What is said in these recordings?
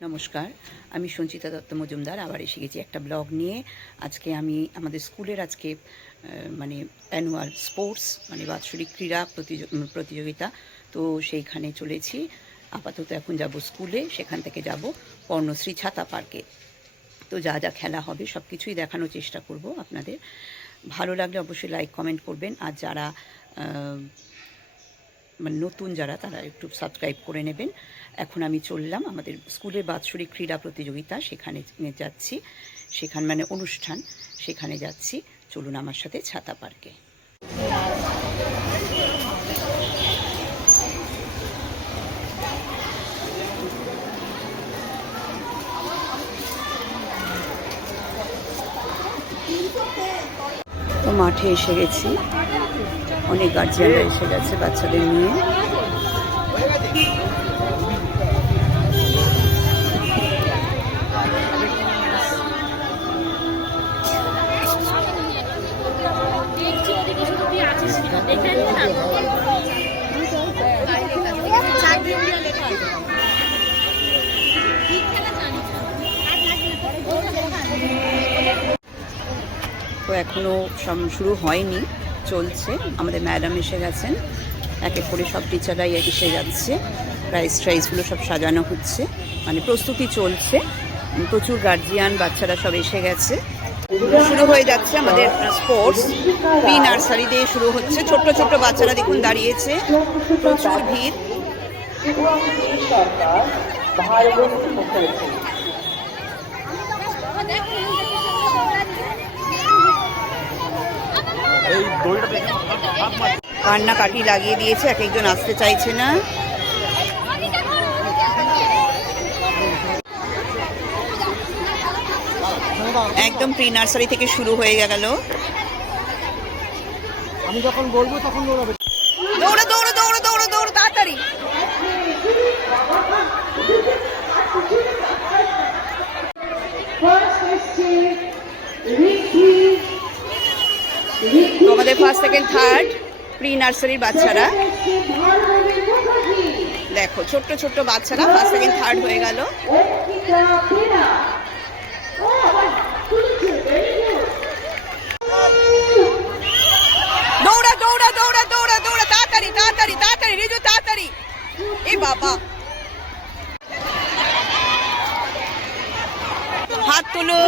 নমস্কার, আমি সঞ্চিতা দত্ত মজুমদার আবার এসে গেছি একটা ব্লগ নিয়ে। আজকে আমি আমাদের স্কুলের আজকে মানে অ্যানুয়াল স্পোর্টস মানে বাৎসরিক ক্রীড়া প্রতিযোগিতা, তো সেইখানে চলেছি। আপাতত এখন যাব স্কুলে, সেখান থেকে যাব কর্ণশ্রী ছাতা পার্কে। তো যা যা খেলা হবে সব কিছুই দেখানোর চেষ্টা করব আপনাদের। ভালো লাগলে অবশ্যই লাইক কমেন্ট করবেন, আর যারা মানে নতুন যারা তারা একটু সাবস্ক্রাইব করে নেবেন। এখন আমি চললাম আমাদের স্কুলের বাৎসরিক ক্রীড়া প্রতিযোগিতা, সেখানে যাচ্ছি, সেখানে মানে অনুষ্ঠান, সেখানে যাচ্ছি। চলুন আমার সাথে ছাতা পার্কে। তো মাঠে এসে গেছি, অনেক গার্জিয়ানরা এসে গেছে বাচ্চাদের নিয়ে। তো এখনো শুরু হয়নি, চলছে। আমাদের ম্যাডাম এসে গেছেন, এক এক করে সব টিচাররাই এসে যাচ্ছে। প্রাইজগুলো সব সাজানো হচ্ছে, মানে প্রস্তুতি চলছে। প্রচুর গার্জিয়ান, বাচ্চারা সব এসে গেছে। শুরু হয়ে যাচ্ছে আমাদের স্পোর্টস। প্রি নার্সারি দিয়ে শুরু হচ্ছে। ছোট্ট ছোট্ট বাচ্চারা দেখুন দাঁড়িয়েছে, প্রচুর ভিড়। কান্নাকাটি লাগিয়ে দিয়েছে, এক একজন আসতে চাইছে না। একদম প্রি নার্সারি থেকে শুরু হয়ে গেল। আমি যখন বলবো তখন দৌড়াবে। দৌড়ো দৌড়ো দৌড়ো দৌড়ো দৌড়ো তাড়াতাড়ি। আমাদের ফার্স্ট সেকেন্ড থার্ড প্রি নার্সারির বাচ্চারা, দেখো ছোট্ট ছোট্ট বাচ্চারা ফার্স্ট সেকেন্ড থার্ড হয়ে গেল। দৌড়া দৌড়া দৌড়া দৌড়া দৌড়া তাড়াতাড়ি তাড়াতাড়ি তাড়াতাড়ি রিজু তাড়াতাড়ি। এ বাবা, হাত তুলো,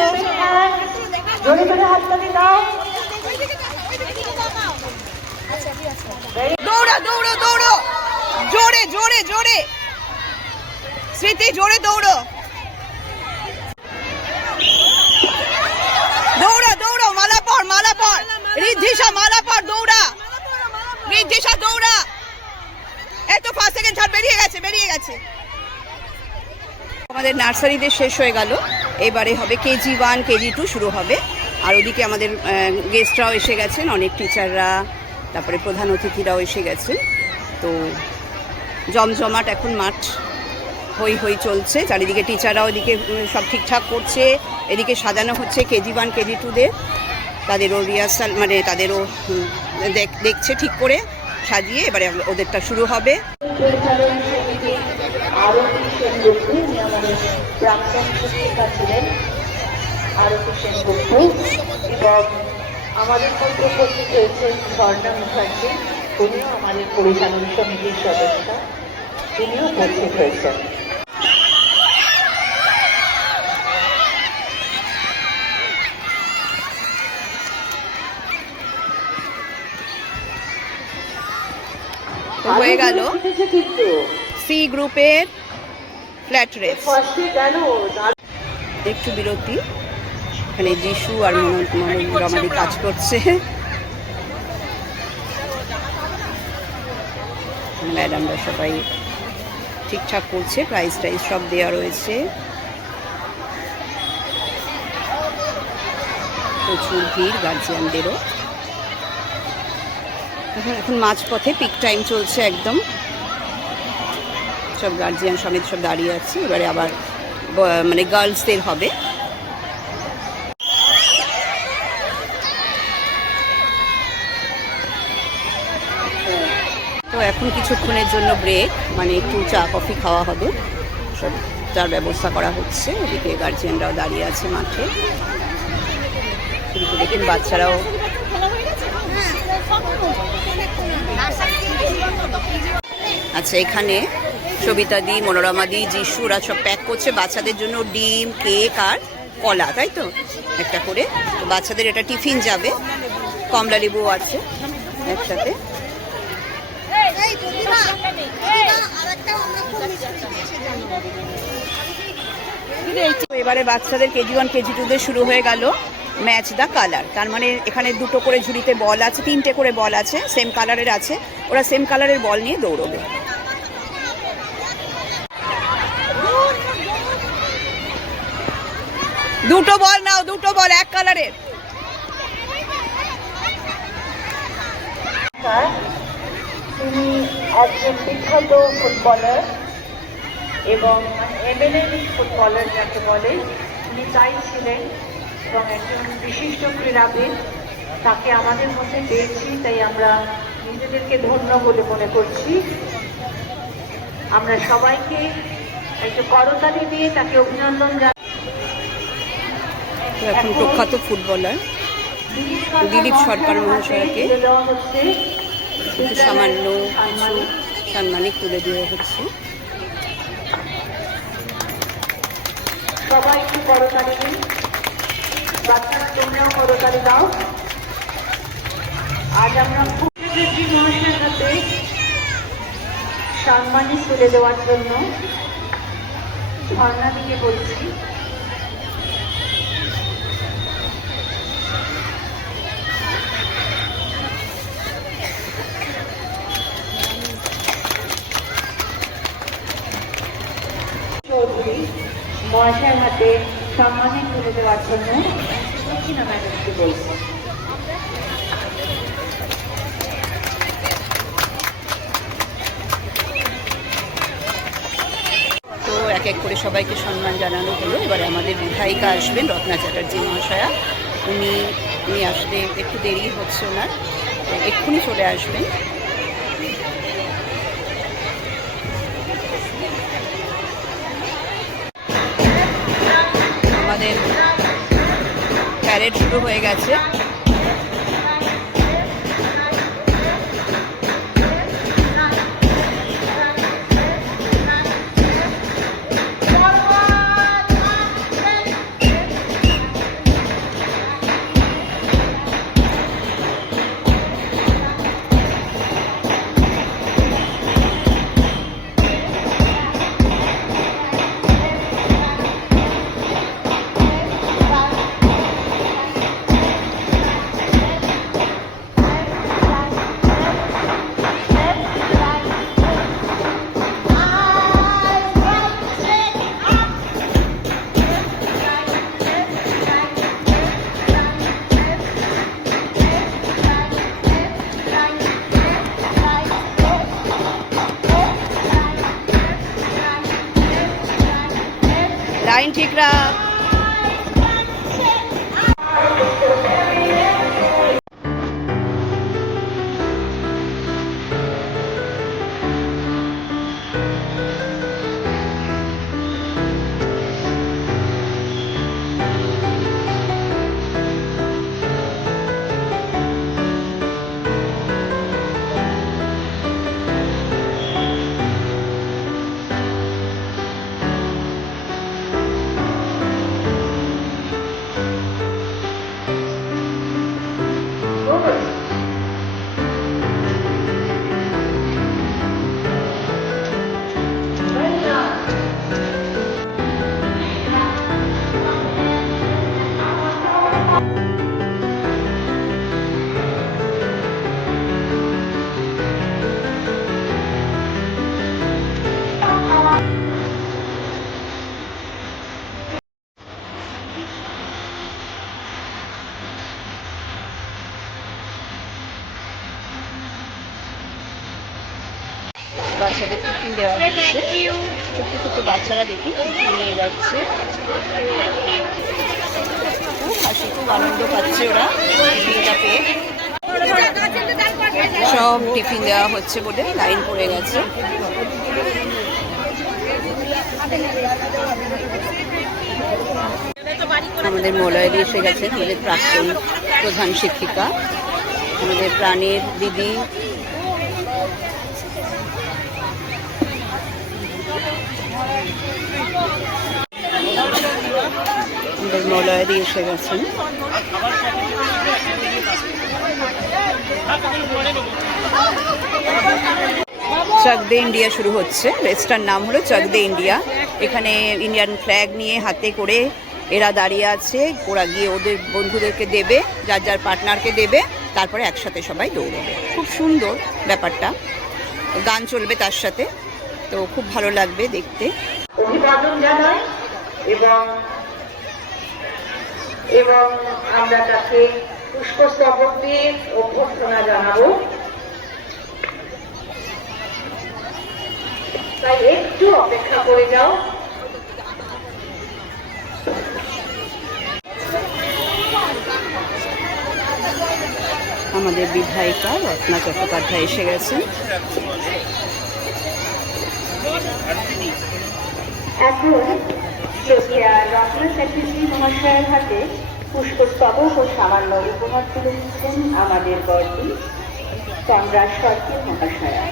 দৌড়া দৌড়ো দৌড়ো, জোরে জোরে জোরে, স্মৃতি জোরে দৌড়ো, দৌড়া দৌড়ো, মালা পর মালা পর, রিদ্ধিশা মালা পর, দৌড়া রিদ্ধিশা দৌড়া। এই তো ফার্স্ট সেকেন্ড থার্ড বেরিয়ে গেছে বেরিয়ে গেছে। আমাদের নার্সারিদের শেষ হয়ে গেল, এবারে হবে কেজি 1 কেজি 2 শুরু হবে। আর ওদিকে আমাদের গেস্টরাও এসে গেছেন, অনেক টিচাররা, তারপরে প্রধান অতিথিরাও এসে গেছেন। তো জমজমাট এখন মাঠ, হই হই চলছে চারিদিকে। টিচাররাও এদিকে সব ঠিকঠাক করছে, এদিকে সাজানো হচ্ছে কেজি 1 কেজি 2দের। তাদেরও রিহার্সাল মানে তাদেরও দেখছে ঠিক করে সাজিয়ে, এবারে ওদেরটা শুরু হবে। এবং আমাদের মধ্যে উপস্থিত হয়েছেন স্বর্ণা মুখার্জি, উনিও আমাদের পরিচালন সমিতির সদস্য, তিনিও উপস্থিত হয়েছেন। হয়ে গেল সি গ্রুপের ফ্ল্যাট রেস। একটু বিরতি, এখানে যিশু আর রমাদি কাজ করছে। ম্যাডামরা সবাই ঠিকঠাক করছে, প্রাইজ টাইজ সব দেওয়া রয়েছে। প্রচুর ভিড় গার্জিয়ানদেরও। এখন মাঝপথে পিক টাইম চলছে একদম, সব গার্জিয়ান সমেত সব দাঁড়িয়ে আছে। এবারে আবার মানে গার্লসদের হবে। তো এখন কিছুক্ষণের জন্য ব্রেক, মানে একটু চা কফি খাওয়া হবে সব। তার ব্যবস্থা করা হচ্ছে। এদিকে গার্জিয়ানরাও দাঁড়িয়ে আছে মাঠে। কিন্তু দেখুন বাচ্চারাও আচ্ছা, এখানে সবিতা দি, মনোরমা দি, যিশু ওরা সব প্যাক করছে বাচ্চাদের জন্য ডিম, কেক আর কলা, তাই তো একটা করে। তো বাচ্চাদের এটা টিফিন যাবে, কমলা লেবু আছে একসাথে। এবারে বাচ্চাদের কেজি 1 কেজি 2 শুরু হয়ে গেল ম্যাচ দ্য কালার। তার মানে এখানে দুটো করে ঝুড়িতে বল আছে, 3টে করে বল আছে, সেম কালারের আছে। ওরা সেম কালারের বল নিয়ে দৌড়বে। দুটো বল নাও, দুটো বল এক কালারের। তিনি একজন বিখ্যাত ফুটবলার এবং এমএলএ ফুটবলার যাকে বলে, উনি তাই ছিলেন এবং একজন বিশিষ্ট ক্রীড়াবিদ। তাকে আমাদের মধ্যে পেয়েছি, তাই আমরা নিজেদেরকে ধন্য বলে মনে করছি। আমরা সবাইকে একটু করতালি দিয়ে তাকে অভিনন্দন জানাই। এখন প্রখ্যাত ফুটবলার দিলীপ সরকার মহাশয়কে সামান্য কিছু সাম্মানিক তুলে দেওয়া হচ্ছে। সবাই একটু করতালি দিন, বাচ্চারা তোমরাও করতালি দাও। আজ আমরা ফুটবলারজি মহাশয়ের হাতে সম্মানিত তুলে দেওয়ার জন্য ঝর্ণা দিকে বলছি। চৌধুরী মহাশয়ের হাতে সম্মানিত তুলে দেওয়ার জন্য দক্ষিণা ম্যাডামকে বলছি। তো এক এক করে সবাইকে সম্মান জানানো হলো। এবারে আমাদের বিধায়িকা আসবেন, রত্না চ্যাটার্জি মহাশয়া। উনি আসলে একটু দেরি হচ্ছে ওনার, এক্ষুনি চলে আসবেন। আমাদের প্যারেড শুরু হয়ে গেছে। লাইন ঠিক রাখ। বাচ্চাদের টিফিন দেওয়া হচ্ছে। ছোট্ট ছোট্ট বাচ্চারা দেখি টিফিন নিয়ে যাচ্ছে। হাসি, খুব আনন্দ পাচ্ছে ওরা টিফিনটা পেয়ে। সব টিফিন দেওয়া হচ্ছে বলে লাইন পড়ে গেছে। আমাদের মলয়দি এসে গেছেন, আমাদের প্রাক্তন প্রধান শিক্ষিকা, আমাদের প্রাণের দিদি। আমাদের মলয়দি এসে গেছেন। চাক দে ইন্ডিয়া শুরু হচ্ছে। রেস্টটার নাম হলো চাক দে ইন্ডিয়া। এখানে ইন্ডিয়ান ফ্ল্যাগ নিয়ে হাতে করে এরা দাঁড়িয়ে আছে। ওরা গিয়ে ওদের বন্ধুদেরকে দেবে, যার যার পার্টনারকে দেবে, তারপরে একসাথে সবাই দৌড়বে। খুব সুন্দর ব্যাপারটা, গান চলবে তার সাথে, তো খুব ভালো লাগবে দেখতে। অভিবাদন জানাই এবং এবং আমরা তাকে পুষ্পস্তবক দিয়ে অভ্যর্থনা জানাবো। তাই একটু অপেক্ষা করে যাও। আমাদের বিধায়িকা রত্না চট্টোপাধ্যায় এসে গেছেন। এখন শ্রদ্ধেয়া রত্না চ্যাটার্জি মহাশয়ের হাতে পুষ্পস্তবক ও সামান্য উপহার তুলে দিচ্ছেন আমাদের গর্বী সম্রাট সরকার মহাশয়া।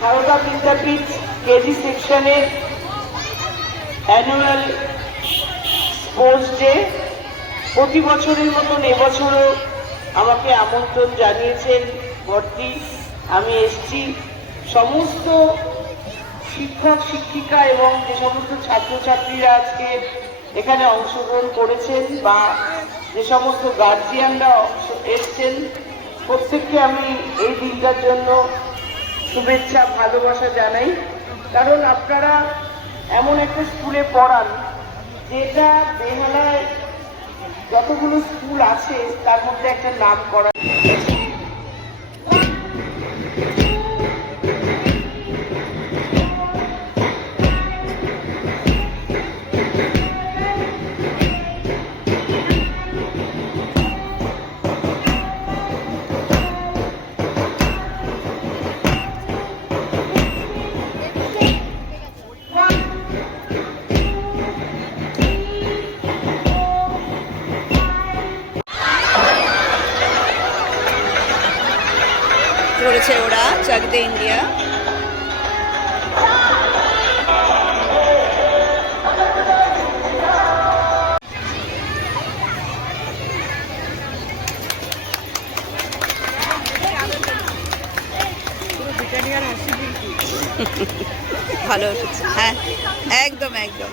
সারদা বিদ্যাপীঠ কেজি সেকশনের অ্যানুয়াল স্পোর্টস ডে প্রতি বছরের মতন এবছরও আমাকে আমন্ত্রণ জানিয়েছেন ভর্তি। আমি এসছি। সমস্ত শিক্ষক শিক্ষিকা এবং যে সমস্ত ছাত্রছাত্রীরা আজকে এখানে অংশগ্রহণ করেছেন বা যে সমস্ত গার্জিয়ানরা এসছেন, প্রত্যেককে আমি এই দিনটার জন্য শুভেচ্ছা ভালোবাসা জানাই। কারণ আপনারা এমন একটা স্কুলে পড়ান যেটা বেহালায় যতগুলো স্কুল আছে তার মধ্যে একটা নাম করা। করেছে ওরা চাক দে ইন্ডিয়া। ভালো এসেছে, হ্যাঁ একদম একদম।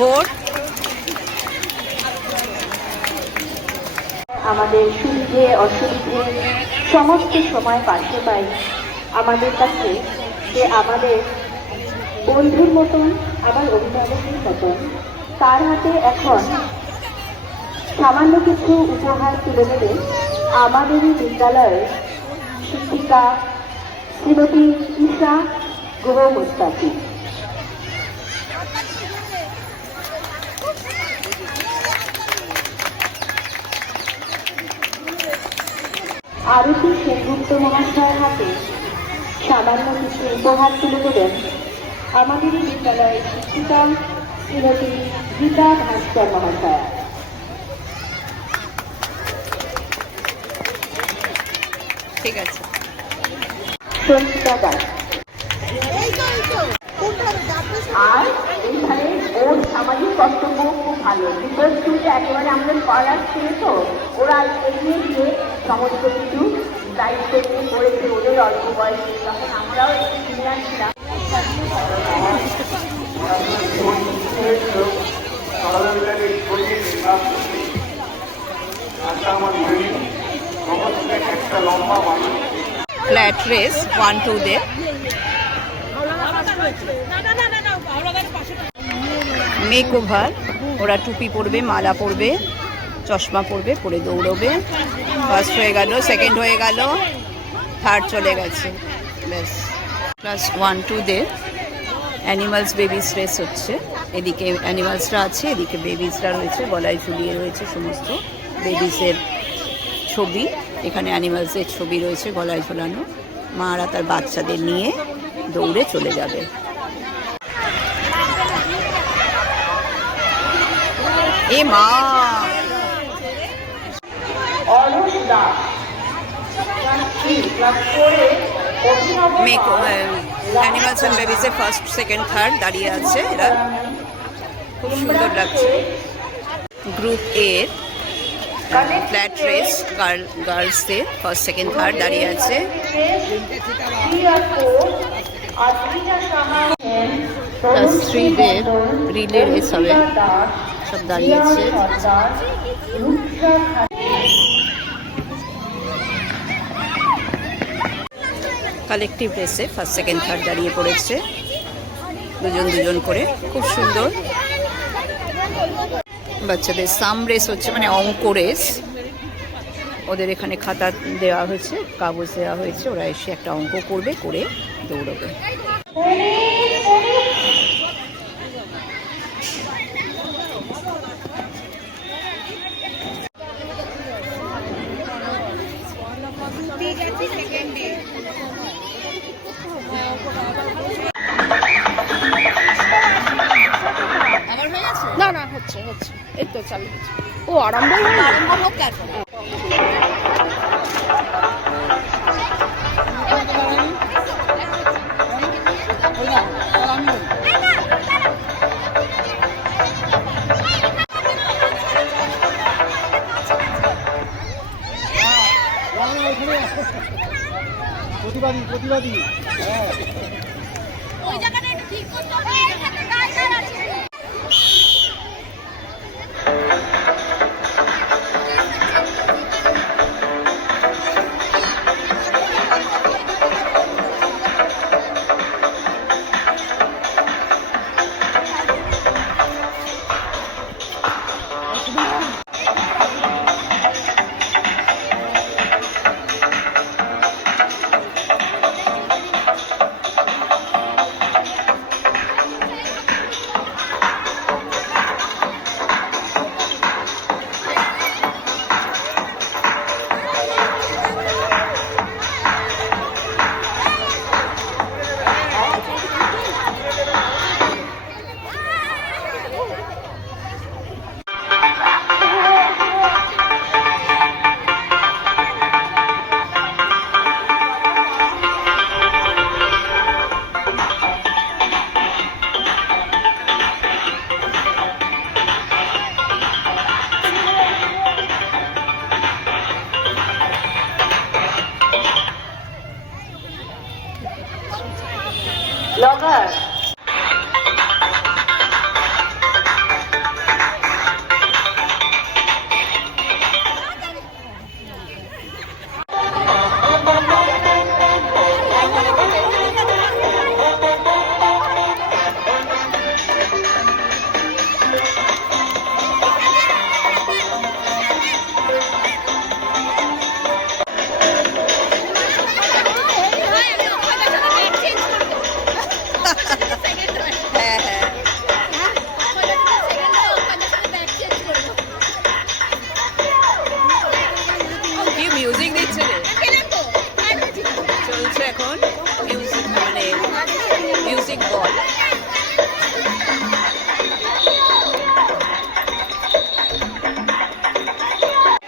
ভোট আমাদের সুবিধে অসুবিধে সমস্ত সময় পাশে পাই আমাদের কাছে, যে আমাদের বন্ধুর মতন, আবার অভিভাবকের মতন। তার হাতে এখন সামান্য কিছু উপহার তুলে দেবে আমাদেরই বিদ্যালয়ের শিক্ষিকা শ্রীমতী ঈশা গুহ মুস্তাফি। আরতি সেনগুপ্ত মহাশয়ের হাতে সামান্য কিছু উপহার তুলে দেবেন আমাদেরই বিদ্যালয়ের শিক্ষিকা শ্রীমতী গীতা ভাস্কর মহাশয়া। ঠিক আছে। সঞ্চিতা দাস। আর এইখানে ওর সামাজিক কর্তব্য খুব ভালো, বিকজ স্কুলটা একেবারে আমাদের পড়ার ছিল, তো ওরা এগিয়ে গিয়ে সমস্ত কিছু দায়িত্ব নিয়ে করেছে ওদের অল্প বয়সে, তখন আমরাও একটু সিনিয়র ছিলাম। ফ্ল্যাট রেস 1-2 দের মেক ওভার। ওরা টুপি পরবে, মালা পরবে, চশমা পরবে, পরে দৌড়বে। ফার্স্ট হয়ে গেল, সেকেন্ড হয়ে গেল, থার্ড চলে গেছে, ব্যাস। ক্লাস 1-2 দের অ্যানিমালস বেবিস রেস হচ্ছে। এদিকে অ্যানিমালসরা আছে, এদিকে বেবিসরা রয়েছে, গলায় ঝুলিয়ে রয়েছে সমস্ত বেবিসের ছবি। এখানে অ্যানিমালসের ছবি রয়েছে গলায় ঝোলানো। মারা তার বাচ্চাদের নিয়ে দৌড়ে চলে যাবে। এ মা, অলস দাস ক্লাস 3 ক্লাস 4-এ অভিনব অ্যানিমালস অ্যান্ড বেবিসের ফার্স্ট সেকেন্ড থার্ড দাঁড়িয়ে আছে। এরা খুব সুন্দর লাগছে। গ্রুপ এর ফ্ল্যাট রেস গার্লসদের ফার্স্ট সেকেন্ড থার্ড দাঁড়িয়ে আছে। ক্লাস থ্রিদের রিলে রেস হবে, সব দাঁড়িয়েছে। কালেকটিভ রেসে ফার্স্ট সেকেন্ড থার্ড দাঁড়িয়ে পড়েছে, দুজন দুজন করে, খুব সুন্দর। বাচ্চাদের সাম রেস হচ্ছে, মানে অঙ্ক রেস। ওদের এখানে খাতা দেওয়া হয়েছে, কাগজ দেওয়া হয়েছে, ওরা এসে একটা অঙ্ক করবে, করে দৌড়বে। না না, হচ্ছে হচ্ছে, এই তো চালু হচ্ছে। ও আরম্ভ হোক কেন? প্রতিবাদী প্রতিবাদী ওই জায়গাটা একটু ঠিক করতে হবে, এখানে ড্রাইভার আছে। ব্লগার কি মিউজিক দিচ্ছে রে, চলছে এখন মিউজিক, মানে মিউজিক বল।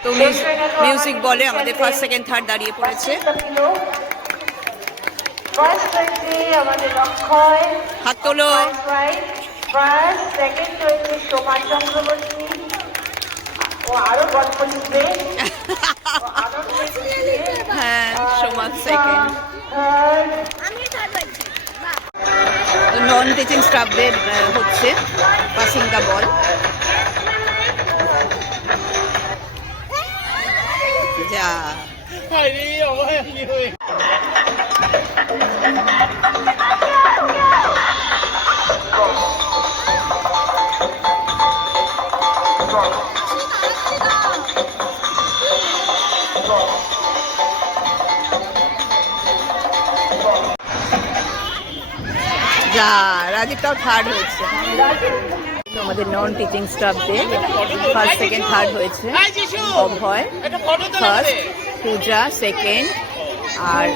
তো মিউজিক বলে আমাদের ফার্স্ট সেকেন্ড থার্ড দাঁড়িয়ে পড়েছে। ফার্স্ট হয়েছে আমাদের অক্ষয়, হাত তোলো। ফার্স্ট সেকেন্ড হয়েছে সোমা চক্রবর্তী, ও আরো গল্প লিখবে, হ্যাঁ, সোমা সেকেন্ড। আমি থার্ড হয়েছি। তো নন টিচিং স্টাফদের হচ্ছে পাসিং দ্য বল। যা যা, রাজীবটাও থার্ড হয়েছে। আমাদের নন টিচিং স্টাফদের ফার্স্ট সেকেন্ড থার্ড হয়েছে। অভয় ফার্স্ট, পূজা সেকেন্ড, আর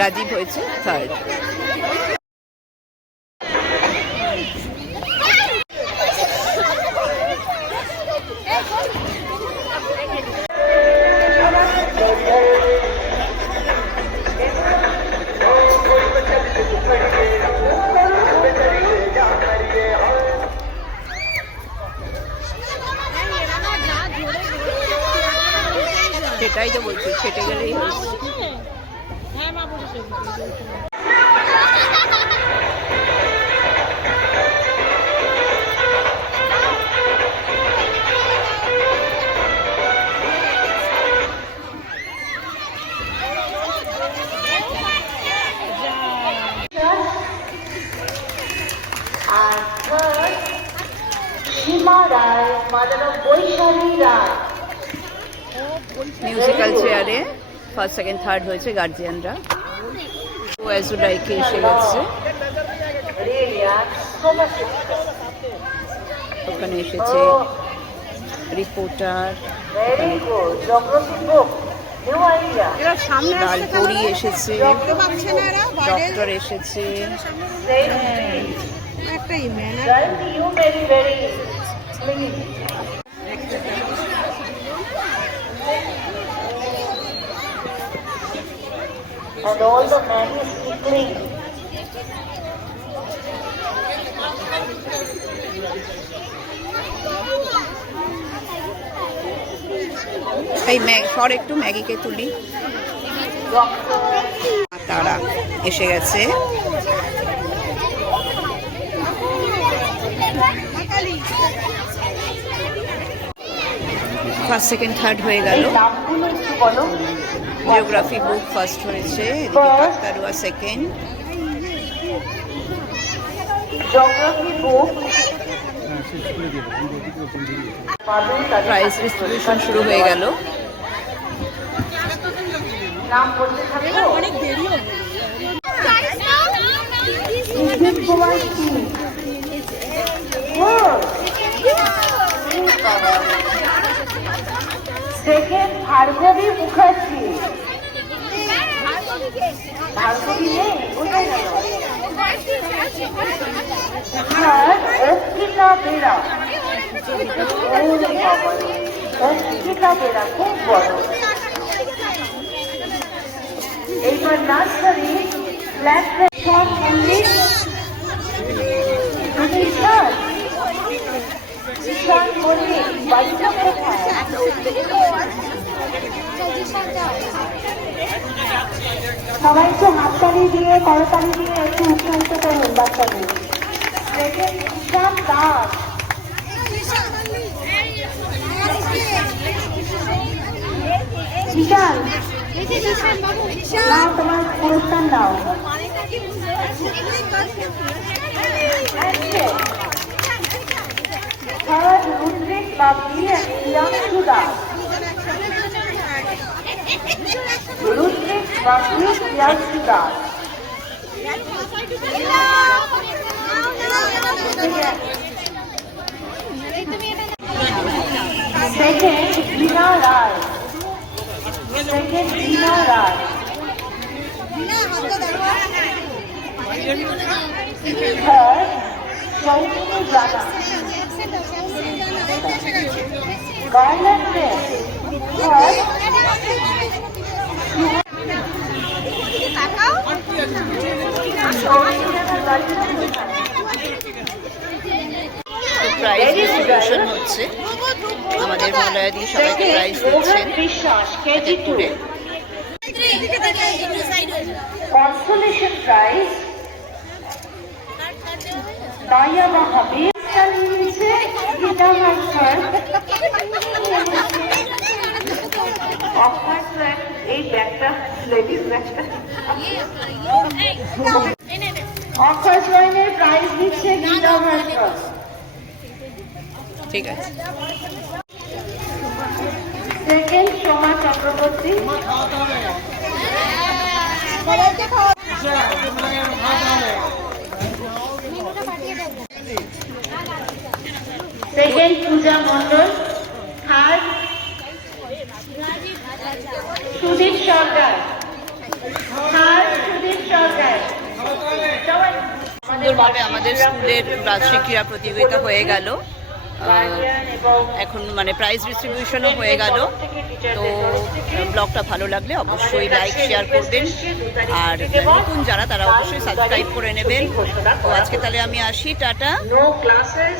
রাজীব হয়েছে থার্ড। সেটাই তো বলছি, ছেটে গেলেই হয়েছে। আর third, Seema Roy, mother of Baishali Roy. Musical চেয়ারে ফার্স্ট সেকেন্ড থার্ড হয়েছে গার্জিয়ানরা। ওয়াজুলাইকে এসে গেছে, ওখানে এসেছে রিপোর্টার, লালপুরি এসেছে, ডক্টর এসেছে। And all the men is tickling. এই একটু ম্যাগিকে তুলি। তারা এসে গেছে। ফার্স্ট সেকেন্ড থার্ড হয়ে গেল। নামগুলো একটু বলো। জিওগ্রাফি বুক ফার্স্ট হয়েছে, এদিকে কাকতারুয়া সেকেন্ড। জিওগ্রাফি বুক প্রাইজ ডিস্ট্রিবিউশন শুরু হয়ে গেল। নাম বলতে থাকবো। অনেক দেরি হবে। সেকেন্ড ভার্গবী মুখার্জি। ভার্গবী নেই, কোথায় গেল? থার্ড অঙ্কিতা বেরা। অঙ্কিতা বেরা খুব বড়। এইবার নার্সারি ব্ল্যাক মল্লিক। ঈশান মল্লিক বাড়িটা কোথায়? সবাই একটু হাততালি দিয়ে করতালি দিয়ে একটু উৎসাহিত করুন বাচ্চাদের। ঈশান দাস। ঈশান নাও, তোমার পুরস্কার নাও। Third, Rudrik Babli and Priyanshu Das. Rudrik Babli, Priyanshu Das. Second, Veena Rai. Second, Veena Rai. Third, Shaumini Jana. Garland Ray. Third, prize distribution হচ্ছে, আমাদের মলয়া দিয়ে সবাইকে প্রাইজ দিচ্ছেন। Consolation Prize, Maya Mahabir, Gita Hansar, এই ব্যাগটা ladies ব্যাগটা offers লাইনের prize দিচ্ছে গীতা ভাস্কর। ঠিক আছে। সেকেন্ড সোমা চক্রবর্তী। সেকেন্ড পূজা মণ্ডল, থার্ড সুদীপ সরকার, সবাই সুন্দরভাবে আমাদের স্কুলের বার্ষিক ক্রীড়া প্রতিযোগিতা হয়ে গেল। এখন মানে প্রাইজ ডিস্ট্রিবিউশনও হয়ে গেল। তো ব্লগটা ভালো লাগলে অবশ্যই লাইক শেয়ার করবেন, আর নতুন যারা তারা অবশ্যই সাবস্ক্রাইব করে নেবেন। তো আজকে তাহলে আমি আসি, টাটা। No classes